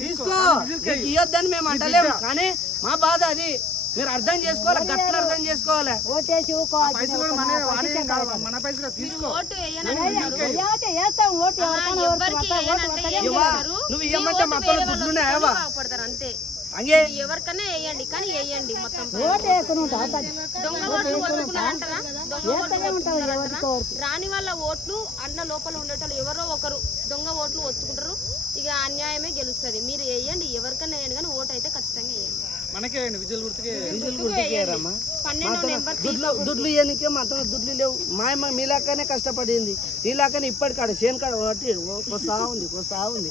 తీసుకో. ఇవ్వద్దని మేము అంటలేము కానీ మా బాధ అది. మీరు అర్థం చేసుకోవాలి గట్ల అర్థం చేసుకోవాలి? నువ్వు ఇవ్వమంటే ఓటు మా తోడు ఎవరికైనా వేయండి కానీ వేయండి మొత్తం. రాని వాళ్ళ ఓట్లు అన్న లోపల ఉండేటోళ్ళు ఎవరో ఒకరు దొంగ ఓట్లు ఒత్తుకుంటారు. ఇక అన్యాయమే గెలుస్తుంది. మీరు వేయండి ఎవరికైనా వేయండి కానీ ఓటు అయితే ఖచ్చితంగా వేయండి. మనకే గుర్తుకే గుర్తుకేరమ్మా దుడ్లు దుడ్లు ఇయ్యనికే మాత్రం దుడ్లు లేవు. మా అమ్మ మీలాగానే కష్టపడింది. నీలాగానే ఇప్పటికాడ చేను కాడ ఒకటి వస్తా ఉంది వస్తా ఉంది.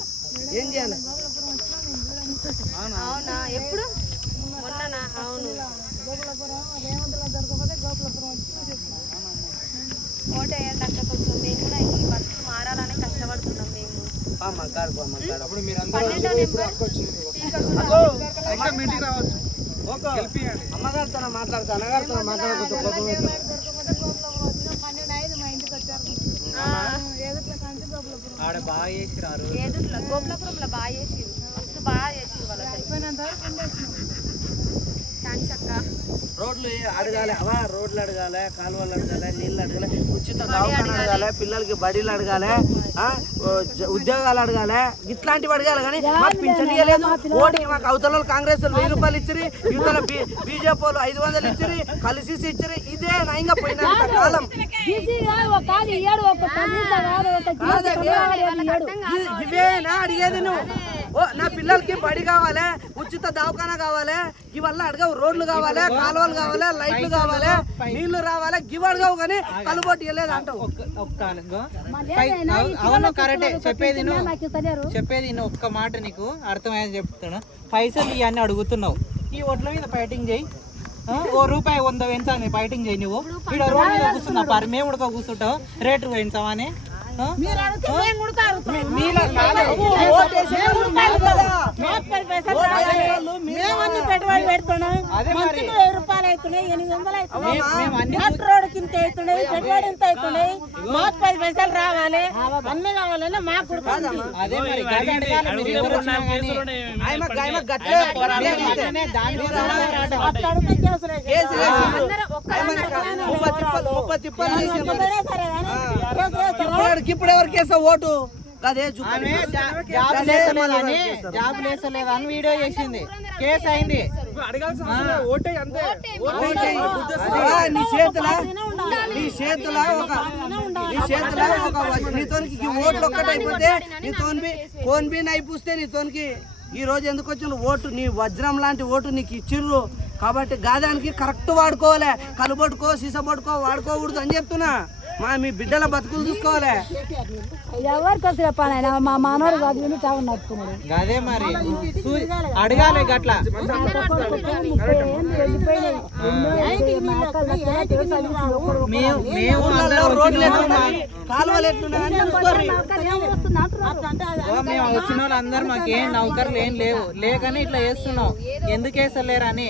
ఏం చేయాలి? అవునా? ఎప్పుడు? మొన్ననా? అవును. వేయండి అక్క కొంచెం మేము కూడా ఈ బతుకు మారాలనే కష్టపడుతున్నాం మేము పన్నెండో నెంబర్ రావచ్చు అమ్మగారితో మాట్లాడతా అన్నగారితో మాట్లాడుకుంటూ బాగా చేసి రారు ఏదుట్లో గోపులపురంలో బాగా చేసిరు మస్తు బాగా చేసిరు థ్యాంక్స్ అక్క రోడ్లు అడగాలి అవా రోడ్లు అడగాలి కాలువలు అడగాలి నీళ్ళు అడగాలి ఉచిత దవాఖాన అడగాలి పిల్లలకి బడిలు అడగాలి ఆ, ఓ, జ- ఉద్యోగాలు అడగాలి ఇట్లాంటివి అడగాలి కానీ మాకు పింఛన్ ఇవ్వలేదు ఓటికి మాకు అవతల వాళ్ళు కాంగ్రెస్ వాళ్ళు వెయ్యి రూపాయలు ఇచ్చిరి యువతల బీజేపీ వాళ్ళు ఐదు వందలు ఇచ్చిరి కలిసి ఇచ్చిరి ఇదే నయంగా పోయిన కాలం బీసీ కాదు ఒక కాదు ఇయ్యాడు ఒక కనీస కాదు ఒక కాదే, ఇ- ఇవేనా అడిగేది నువ్వు ఓ నా పిల్లలకి బడి కావాలి ఉచిత దవాఖానా కావాలి ఇవల్ల అడగవు రోడ్లు కావాలి కాలువలు కావాలి లైట్లు కావాలి నీళ్ళు రావాలి గివ్ అడగవు కానీ కలుబొట్టు ఇవ్వలేదు అంటావు. అవును కరెక్టే. చెప్పేది చెప్పేది ఒక్క మాట నీకు అర్థమయ్యేది చెప్తాను పైసలు ఇవన్నీ అడుగుతున్నావు. ఈ ఓట్ల మీద ఫైటింగ్ చేయి. ఆ, ఓ రూపాయి వంద పెంచాలి ఫైటింగ్ చేయి నువ్వు. ఇక్కడ రోడ్ మీద కూర్చున్నా పరి మేము ఉడక కూర్చుంటావు. రేటు పెంచామని మేమన్నీ పెట్టుబడి పెడుతున్నాం మంచికి వెయ్యి రూపాయలు అవుతున్నాయి ఎనిమిది వందలు అవుతున్నాయి మేము- మేము అన్ని మోటార్ రోడ్డు కింద అవుతున్నాయి పెట్టుబడి ఇంత అవుతున్నాయి మాకు పది పైసలు రావాలి అన్ని కావాలన్నా మాకు. అట్లా అడిగితే కేసులు వేసి- కేసులు వేసిండ్రు. అందరూ ఒక్క ఆయమని ముప్పై తిప్పలు ముప్పై తిప్పలు చేసిండ్రు. అయినా సరే కానీ కేసులు వేస్తారు. ఇప్పుడు ఇప్పుడు ఎవరికి వేస్తా ఓటు అదే జాబ్ జాబ్ లేసలేదని వీడియో చేసింది కేసు అయింది అడగాల్సిన అవసరం లేదు. ఓటే అంతే ఓటే. ఆ, నీ చేతుల నీ చేతుల ఒక నీ చేతుల ఒక నీతోనికి ఈ ఓట్లు ఒక్కటి అయిపోతే నీతోని కోన్ బి అయిపోతే నీతోనికి ఈ రోజు ఎందుకు వచ్చిన ఓటు నీ వజ్రం లాంటి ఓటు నీకు ఇచ్చిర్రు కాబట్టి గాదానికి కరెక్ట్ వాడుకోవాలి. కలుబొట్టుకో సీసబొట్టుకో వాడుకోకూడదు అని చెప్తున్నా. మా మీ బిడ్డల బతుకులు చూసుకోవాలి. ఎవరికి పని ఆయన మా అదే మరి. అడగాలి గట్ల. మేము మేము వచ్చిన కాలువలు చూసుకోర్రి. మేము వచ్చిన వాళ్ళందరూ మాకు ఏం నౌకర్లు ఏం లేవు. లేకని ఇట్లా చేస్తున్నాం ఎందుకు వేసలేరని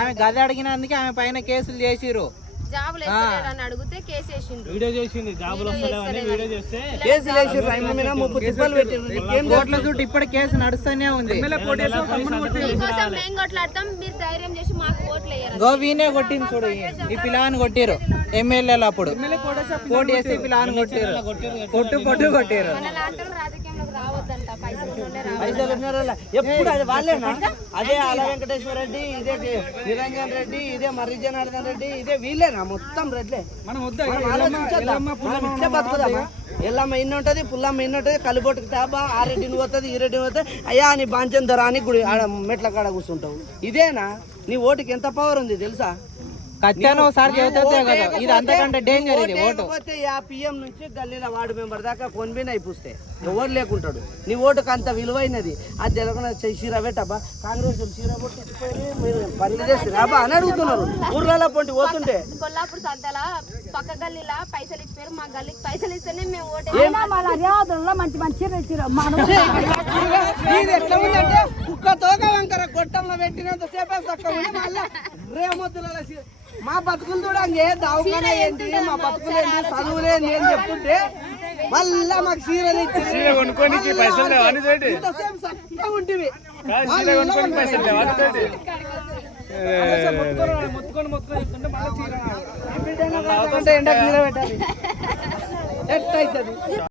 ఆమె గది అడిగినందుకే ఆమె పైన కేసులు చేసిరు జాబ్ లేదని అడిగితే కేసు వేసిండ్రు. వీడియో చేసింది జాబులు వస్తలేవని వీడియో చేస్తే కేసులు వేసి రైలు మీద ముప్పు తిప్పలు పెట్టిండ్రు నీకేం కోట్ల చుట్టూ ఇప్పుడు కేసు నడుస్తూనే ఉంది. మీకోసం మేము కొట్లాడతాం మీరు ధైర్యం చేసి మాకు ఓట్లు వేయరు? గోవీనే కొట్టింది చూడు ఈ- పిల్లాని కొట్టిరు ఎమ్మెల్యేలు అప్పుడు. పోటీ చేసి ఈ పిల్లాని కొట్టిరు కొట్టు కొట్టు కొట్టిరు రాజకీయంలోకి పైసలు ఉన్నారో ఎప్పుడు అది వాళ్ళేనా? అదే ఆల వెంకటేశ్వర రెడ్డి ఇదే నిరంజన్ రెడ్డి ఇదే మర్రి జనార్దన్ రెడ్డి ఇదే వీళ్ళేనా? మొత్తం రెడ్లే. మనం ఇట్లే బతుకుదామా? ఎల్లమ్మ ఇన్ని ఉంటుంది పుల్లమ్మ ఇన్ని ఉంటుంది కలిబొట్టుకు తాబా ఆ రెడ్డిని పోతుంది ఈ రెడ్డిని పోతుంది అయ్యా నీ బాంచం ధర అని గుడి మెట్ల కాడ కూర్చుంటావు. ఇదేనా? నీ ఓటుకి ఎంత పవర్ ఉంది తెలుసా? ఖచ్చితంగా ఒకసారి చెబుతే కదా ఇది అంతకంటే డేంజర్ ఇది ఓటు ఆ పిఎం నుంచి గల్లీల వార్డు మెంబర్ దాకా కొనిబిన అయిపోతే ఎవరు లేకుంటాడు. నీ ఓటుకు అంత విలువైనది. అది తెలకుండా చీర పెట్టబ్బా. కాంగ్రెస్ చీర కొట్టించిపోయి మీరు పనులు అబ్బా అని అడుగుతున్నారు. ఊర్లలో పొంటి పోతుంటే కొల్లాపూర్ సంతల పక్క గల్లీలా పైసలు ఇచ్చిపోయారు. మా గల్లీకి పైసలు ఇస్తేనే మేము ఓటు అయినా మన అర్యావతుల్లో మంచి మంచి ఎట్లా ఉందంటే కుక్క తోక వంకర గొట్టంలో పెట్టినంత సేపే మళ్ళా మా బతుకులు చూడండి దావకానే ఏంటి మా బతుకులు ఏంటి చదువులేంటి అని చెప్తుంటే మళ్ళా మాకు చీరలు ఇచ్చి పైసలు ఉంటుంది ఎండకు నిలబెట్టాలి ఎట్ అవుతుంది